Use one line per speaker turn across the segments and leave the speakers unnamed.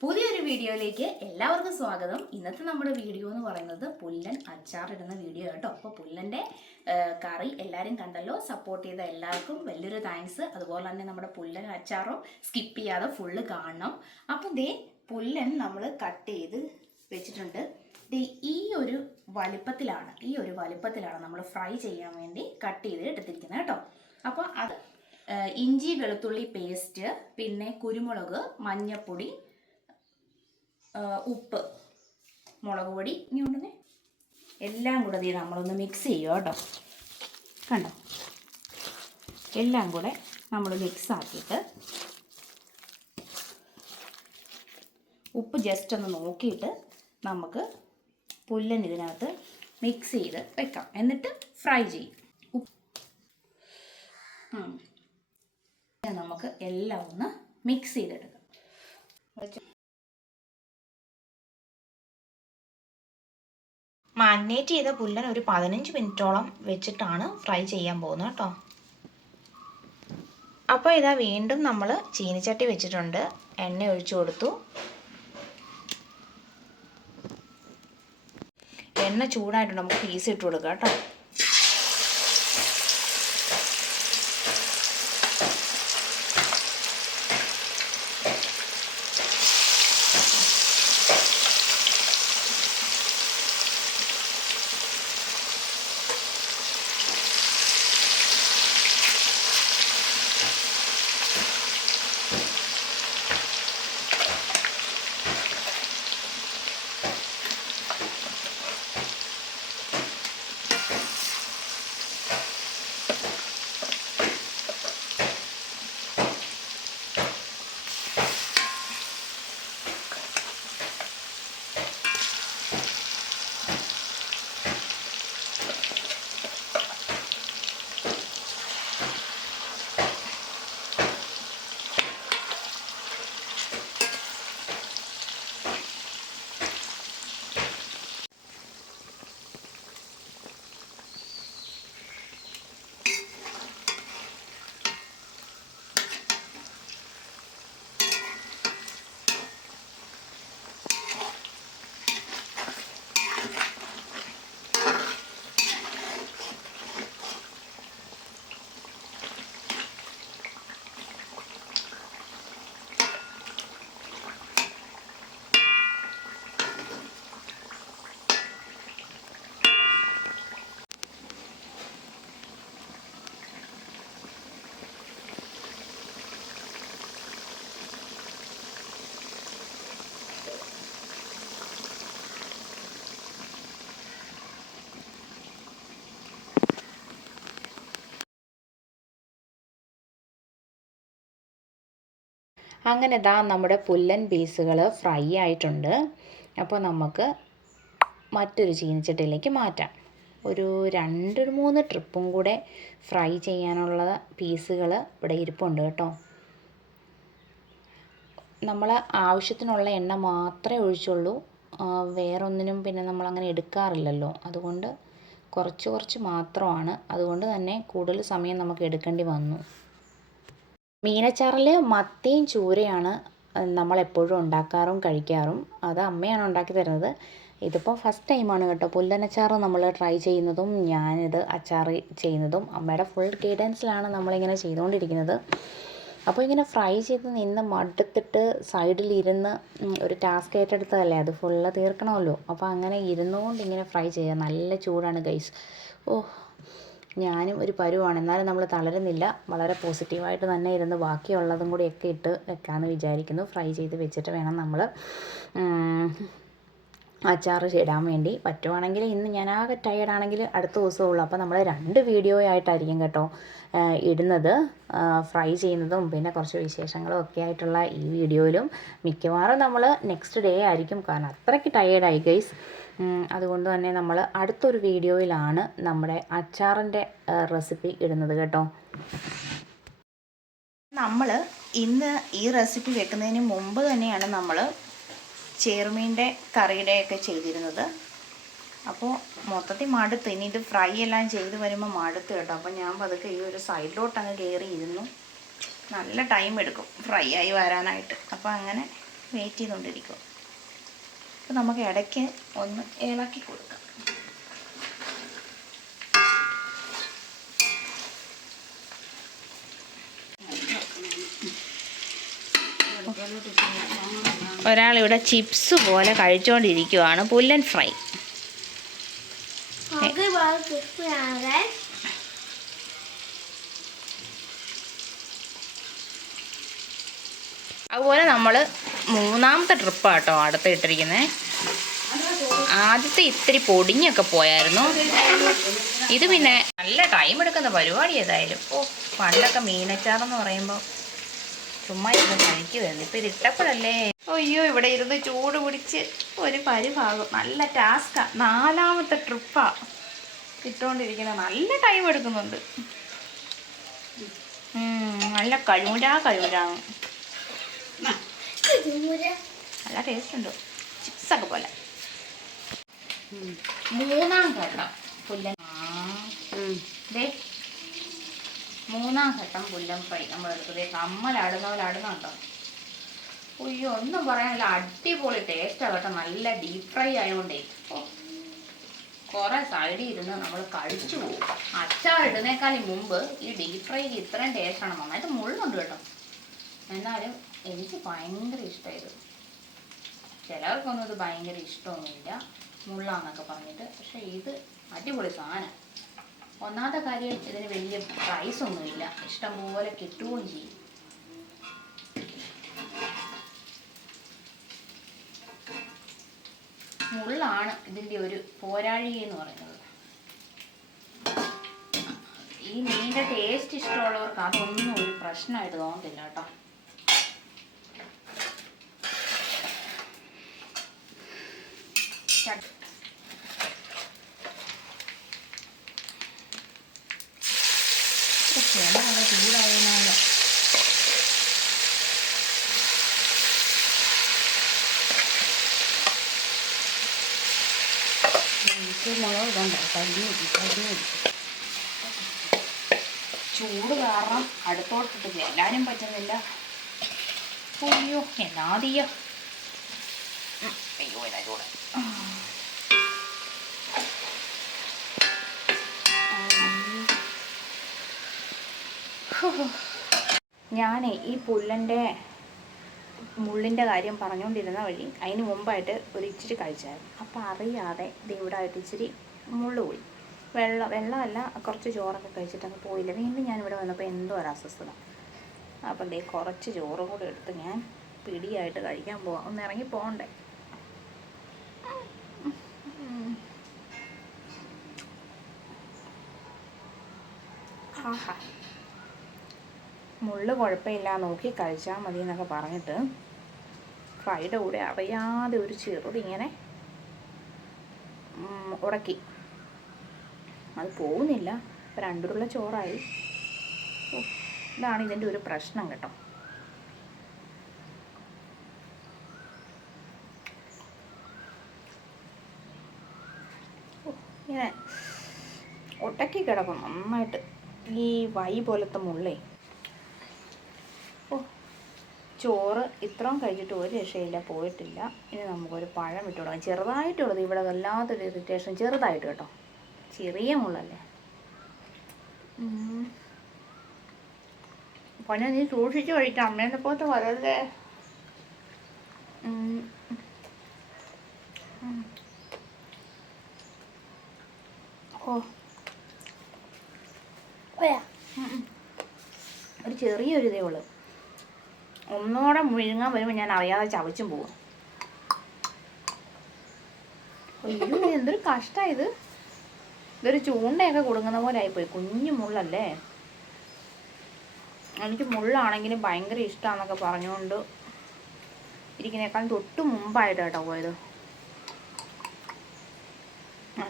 പുതിയൊരു വീഡിയോയിലേക്ക് എല്ലാവർക്കും സ്വാഗതം. ഇന്നത്തെ നമ്മുടെ വീഡിയോ എന്ന് പറയുന്നത് പുല്ലൻ അച്ചാറിടുന്ന വീഡിയോ കേട്ടോ. അപ്പോൾ പുല്ലന്റെ കറി എല്ലാവരും കണ്ടല്ലോ. സപ്പോർട്ട് ചെയ്ത എല്ലാവർക്കും വലിയൊരു താങ്ക്സ് അതുപോലെ തന്നെ നമ്മുടെ പുല്ലൻ അച്ചാറും സ്കിപ്പ് ചെയ്യാതെ ഫുള്ള് കാണണം. അപ്പം ദേ പുല്ലൻ നമ്മൾ കട്ട് ചെയ്ത് വെച്ചിട്ടുണ്ട്. ഈ ഒരു വലിപ്പത്തിലാണ് ഈ ഒരു വലിപ്പത്തിലാണ് നമ്മൾ ഫ്രൈ ചെയ്യാൻ വേണ്ടി കട്ട് ചെയ്ത് എടുത്തിരിക്കുന്നത് കേട്ടോ. അപ്പോൾ അത് ഇഞ്ചി വെളുത്തുള്ളി പേസ്റ്റ് പിന്നെ കുരുമുളക് മഞ്ഞപ്പൊടി ആ, ഉപ്പ് മുളക് പൊടി ഇനി ഉണ്ടെന്നേ? എല്ലാം കൂടെ ദേ നമ്മളൊന്ന് മിക്സ് ചെയ്യുക കേട്ടോ. കണ്ടോ? എല്ലാം കൂടെ നമ്മൾ മിക്സ് ആക്കിയിട്ട് ഉപ്പ് ജസ്റ്റ് ഒന്ന് നോക്കിയിട്ട് നമുക്ക് പുല്ലൻ ഇതിനകത്ത് മിക്സ് ചെയ്ത് വെക്കാം. എന്നിട്ട് ഫ്രൈ ചെയ്യും. നമുക്ക് എല്ലാം ഒന്ന് മിക്സ് ചെയ്തെടുക്കാം. വെച്ച്
മാഗ്നേറ്റ് ചെയ്ത പുല്ലൻ ഒരു പതിനഞ്ച് മിനിറ്റോളം വെച്ചിട്ടാണ് ഫ്രൈ ചെയ്യാൻ പോകുന്നത് കേട്ടോ. അപ്പോൾ ഇതാ വീണ്ടും നമ്മൾ ചീനിച്ചട്ടി വെച്ചിട്ടുണ്ട്. എണ്ണ ഒഴിച്ചു കൊടുത്തു. എണ്ണ ചൂടായിട്ടുണ്ട്. നമുക്ക് പീസ് ഇട്ട് കൊടുക്കാം കേട്ടോ. അങ്ങനെ ദാ നമ്മുടെ പുല്ലൻ പീസുകൾ ഫ്രൈ ആയിട്ടുണ്ട്. അപ്പോൾ നമുക്ക് മറ്റൊരു ചീനിച്ചട്ടിയിലേക്ക് മാറ്റാം. ഒരു രണ്ട് മൂന്ന് ട്രിപ്പും കൂടെ ഫ്രൈ ചെയ്യാനുള്ള പീസുകൾ ഇവിടെ ഇരിപ്പുണ്ട് കേട്ടോ. നമ്മൾ ആവശ്യത്തിനുള്ള എണ്ണ മാത്രമേ ഒഴിച്ചുള്ളൂ. വേറൊന്നിനും പിന്നെ നമ്മൾ അങ്ങനെ എടുക്കാറില്ലല്ലോ. അതുകൊണ്ട് കുറച്ച് കുറച്ച് മാത്രമാണ്. അതുകൊണ്ട് തന്നെ കൂടുതൽ സമയം നമുക്ക് എടുക്കേണ്ടി വന്നു. മീനച്ചാറിൽ മത്തിയും ചൂരയാണ് നമ്മൾ എപ്പോഴും ഉണ്ടാക്കാറും കഴിക്കാറും. അത് അമ്മയാണ് ഉണ്ടാക്കി തരുന്നത്. ഇതിപ്പോൾ ഫസ്റ്റ് ടൈമാണ് കേട്ടോ. പുല്ലനച്ചാർ നമ്മൾ ട്രൈ ചെയ്യുന്നതും ഞാനിത് അച്ചാർ ചെയ്യുന്നതും അമ്മയുടെ ഫുൾ ഗൈഡൻസിലാണ് നമ്മളിങ്ങനെ ചെയ്തുകൊണ്ടിരിക്കുന്നത്. അപ്പോൾ ഇങ്ങനെ ഫ്രൈ ചെയ്ത് നിന്ന് മടുത്തിട്ട് സൈഡിലിരുന്ന് ഒരു ടാസ്ക് ഏറ്റെടുത്തതല്ലേ? അത് ഫുള്ള് തീർക്കണമല്ലോ. അപ്പോൾ അങ്ങനെ ഇരുന്നുകൊണ്ട് ഇങ്ങനെ ഫ്രൈ ചെയ്യുക നല്ല ചൂടാണ് ഗൈസ് ഓ ഞാനും ഒരു പരുവാണ്. എന്നാലും നമ്മൾ തളരുന്നില്ല. വളരെ പോസിറ്റീവായിട്ട് തന്നെ ഇരുന്ന് ബാക്കിയുള്ളതും കൂടി ഒക്കെ ഇട്ട് വെക്കാമെന്ന് വിചാരിക്കുന്നു. ഫ്രൈ ചെയ്ത് വെച്ചിട്ട് വേണം നമ്മൾ അച്ചാർ ഇടാൻ വേണ്ടി. പറ്റുവാണെങ്കിൽ ഇന്ന് ഞാൻ ആകെ ടയേർഡ് ആണെങ്കിൽ അടുത്ത ദിവസമേ ഉള്ളൂ. അപ്പോൾ നമ്മൾ രണ്ട് വീഡിയോ ആയിട്ടായിരിക്കും കേട്ടോ ഇടുന്നത്. ഫ്രൈ ചെയ്യുന്നതും പിന്നെ കുറച്ച് വിശേഷങ്ങളും ഒക്കെ ആയിട്ടുള്ള ഈ വീഡിയോയിലും മിക്കവാറും നമ്മൾ നെക്സ്റ്റ് ഡേ ആയിരിക്കും. കാരണം അത്രയ്ക്ക് ടയേർഡായി ഗൈസ് അതുകൊണ്ട് തന്നെ നമ്മൾ അടുത്തൊരു വീഡിയോയിലാണ് നമ്മുടെ അച്ചാറിന്റെ റെസിപ്പി ഇടുന്നത് കേട്ടോ.
നമ്മൾ ഇന്ന് ഈ റെസിപ്പി വെക്കുന്നതിന് മുമ്പ് തന്നെയാണ് നമ്മൾ ചേറുമീന്റെ കറിയുടെയൊക്കെ ചെയ്തിരുന്നത്. അപ്പോൾ മൊത്തത്തിൽ മടുത്ത് ഇനി ഇത് ഫ്രൈ എല്ലാം ചെയ്ത് വരുമ്പോൾ മടുത്ത് കേട്ടോ. അപ്പോൾ ഞാൻ പതുക്കെ ഈ ഒരു സൈഡിലോട്ട് അങ്ങ് കയറി ഇരുന്നു നല്ല ടൈം എടുക്കും ഫ്രൈ ആയി വരാനായിട്ട്. അപ്പോൾ അങ്ങനെ
വെയിറ്റ് ചെയ്തുകൊണ്ടിരിക്കുക അപ്പോൾ നമുക്ക് ഇടയ്ക്ക് ഒന്ന് ഇളക്കി കൊടുക്കാം. ഒരാളിവിടെ ചിപ്സ് പോലെ കഴിച്ചുകൊണ്ടിരിക്കുവാണ് പുല്ലൻ ഫ്രൈ. അതുപോലെ നമ്മൾ മൂന്നാമത്തെ ട്രിപ്പാട്ടോ അടുത്ത് ഇട്ടിരിക്കുന്നത് ആദ്യത്തെ ഇത്തിരി പൊടിഞ്ഞൊക്കെ പോയായിരുന്നു. ഇത് പിന്നെ നല്ല ടൈം എടുക്കുന്ന പരിപാടി ഏതായാലും. ഓ പണ്ടൊക്കെ മീനച്ചാറെന്ന് പറയുമ്പോൾ ചുമ്മാ ഇരുന്ന് കഴിക്കുമായിരുന്നു ഇപ്പം ഇത് ഇട്ടപ്പോഴല്ലേ? അയ്യോ ഇവിടെ ഇരുന്ന് ചൂട് പിടിച്ച് ഒരു പരിഭാഗം. നല്ല ടാസ്ക്കാണ് നാലാമത്തെ ട്രിപ്പാണ് ഇട്ടുകൊണ്ടിരിക്കുന്നത് നല്ല ടൈം എടുക്കുന്നുണ്ട്. നല്ല കഴിവുരാ കഴിവുരാണ് നല്ല ടേസ്റ്റ് ഉണ്ട്. ചിപ്സൊക്കെ പോലെ. മൂന്നാം ഘട്ടം പുല്ലൻ മൂന്നാം ഘട്ടം പുല്ലൻ ഫ്രൈ. നമ്മൾ എടുത്തത് കമ്മലാടുന്ന പോലെ ആടുന്നുണ്ടോ അയ്യോ ഒന്നും പറയാനില്ല അടിപൊളി ടേസ്റ്റാണ് കേട്ടോ. നല്ല ഡീപ് ഫ്രൈ ആയതുകൊണ്ടേ ഓ. കുറേ സൈഡിൽ ഇരുന്ന് നമ്മൾ കഴിച്ചു പോകും. അച്ചാർ ഇടുന്നേക്കാളും മുമ്പ് ഈ ഡീപ് ഫ്രൈക്ക് ഇത്രയും ടേസ്റ്റാണ് നന്നായിട്ട് മുള്ളുണ്ട് കേട്ടോ. എന്നാലും എനിക്ക് ഭയങ്കര ഇഷ്ടമായത് ചിലവർക്കൊന്നും ഇത് ഭയങ്കര ഇഷ്ടമൊന്നുമില്ല. മുള്ളാന്നൊക്കെ പറഞ്ഞിട്ട്. പക്ഷെ ഇത് അടിപൊളി സാധനം. ഒന്നാമത്തെ കാര്യം ഇതിന് വലിയ പ്രൈസ് ഒന്നുമില്ല. ഇഷ്ടം പോലെ കിട്ടുകയും ചെയ്യും. മുള്ളാണ് ഇതിന്റെ ഒരു പോരാഴി എന്ന് പറയുന്നത്. ഈ മീനിന്റെ ടേസ്റ്റ് ഇഷ്ടമുള്ളവർക്ക് അതൊന്നും ഒരു പ്രശ്നമായിട്ട് തോന്നത്തില്ല കേട്ടോ. ക്ഷമ ചൂട് കാരണം അടുത്തോട്ടിട്ട് എല്ലാരും പറ്റുന്നില്ല. അയ്യോ എന്നാ അയ്യോ ഞാനേ ഈ പുല്ലന്റെ മുള്ളിന്റെ കാര്യം പറഞ്ഞുകൊണ്ടിരുന്ന വഴി അതിന് മുമ്പായിട്ട് ഒരു ഇച്ചിരി കഴിച്ചായിരുന്നു. അപ്പോൾ അറിയാതെ ഇത് ഇവിടെ ആയിട്ട് ഇച്ചിരി മുള്ളു പോയി. വെള്ളം വെള്ളമല്ല കുറച്ച് ചോറൊക്കെ കഴിച്ചിട്ട് അങ്ങ് പോയില്ല. വീണ്ടും ഞാൻ ഇവിടെ വന്നപ്പോൾ എന്തോ ഒരു അസ്വസ്ഥത. അപ്പം ദേ കുറച്ച് ചോറ് കൂടെ എടുത്ത് ഞാൻ പിടിയായിട്ട് കഴിക്കാൻ പോവാം. ഒന്ന് ഇറങ്ങി പോകണ്ടേ? ആഹാ. മുള്ള് കുഴപ്പമില്ല നോക്കി കഴിച്ചാൽ മതി എന്നൊക്കെ പറഞ്ഞിട്ട് ഫ്രൈഡ് കൂടെ അറിയാതെ ഒരു ചെറുതിങ്ങനെ ഉടക്കി. അത് പോകുന്നില്ല. രണ്ടുരുള്ള ചോറായി. ഇതാണ് ഇതിന്റെ ഒരു പ്രശ്നം കേട്ടോ. ഇങ്ങനെ ഒട്ടക്കി കിടക്കും. നന്നായിട്ട് ഈ വൈ പോലത്തെ മുള്ളേ. ചോറ് ഇത്രയും കഴിച്ചിട്ട് ഒരു രക്ഷയില്ല പോയിട്ടില്ല. ഇനി നമുക്കൊരു പഴം ഇട്ട് കൊടുക്കാം. ചെറുതായിട്ടുള്ളത് ഇവിടെ വല്ലാത്തൊരു ഇറിറ്റേഷൻ ചെറുതായിട്ട് കേട്ടോ. ചെറിയ മുള്ളല്ലേ. പൊന്നെ നീ സൂക്ഷിച്ച് കഴിക്കാം അമ്മേനെ പോലത്തെ വരല്ലേ. ഓ. ഒരു ചെറിയൊരു ഇതേ ഉള്ളു. ഒന്നുകൂടെ വിഴുങ്ങാൻ വരുമ്പോൾ ഞാൻ അറിയാതെ ചവച്ചും പോകും. എന്തൊരു കഷ്ടമാണ് ഇത്. ഇതൊരു ചൂണ്ടയൊക്കെ കൊടുക്കുന്ന പോലെ ആയിപ്പോയി. കുഞ്ഞു മുള്ളല്ലേ? എനിക്ക് മുള്ളാണെങ്കിലും ഭയങ്കര ഇഷ്ടമാണെന്നൊക്കെ പറഞ്ഞുകൊണ്ട് ഇരിക്കുന്നേക്കാൾ തൊട്ട് മുമ്പായിട്ട് കേട്ടോ പോയത്.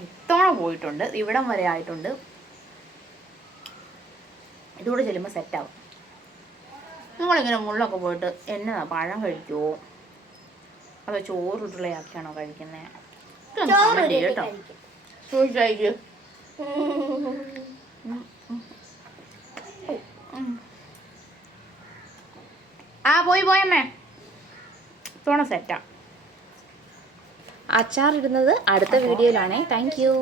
ഇത്തവണ പോയിട്ടുണ്ട്. ഇവിടം വരെ ആയിട്ടുണ്ട്. ഇതുകൂടെ ചെല്ലുമ്പോൾ സെറ്റാവും നിങ്ങളിങ്ങനെ മുള്ളൊക്കെ പോയിട്ട് എന്നതാ പഴം കഴിക്കുമോ അതോ കഴിക്കുന്നത് കേട്ടോ. ചോദിച്ചു ആ പോയി പോയമ്മേ
തുണ സെറ്റാ
അച്ചാറിടുന്നത് അടുത്ത വീഡിയോയിലാണേ. Thank you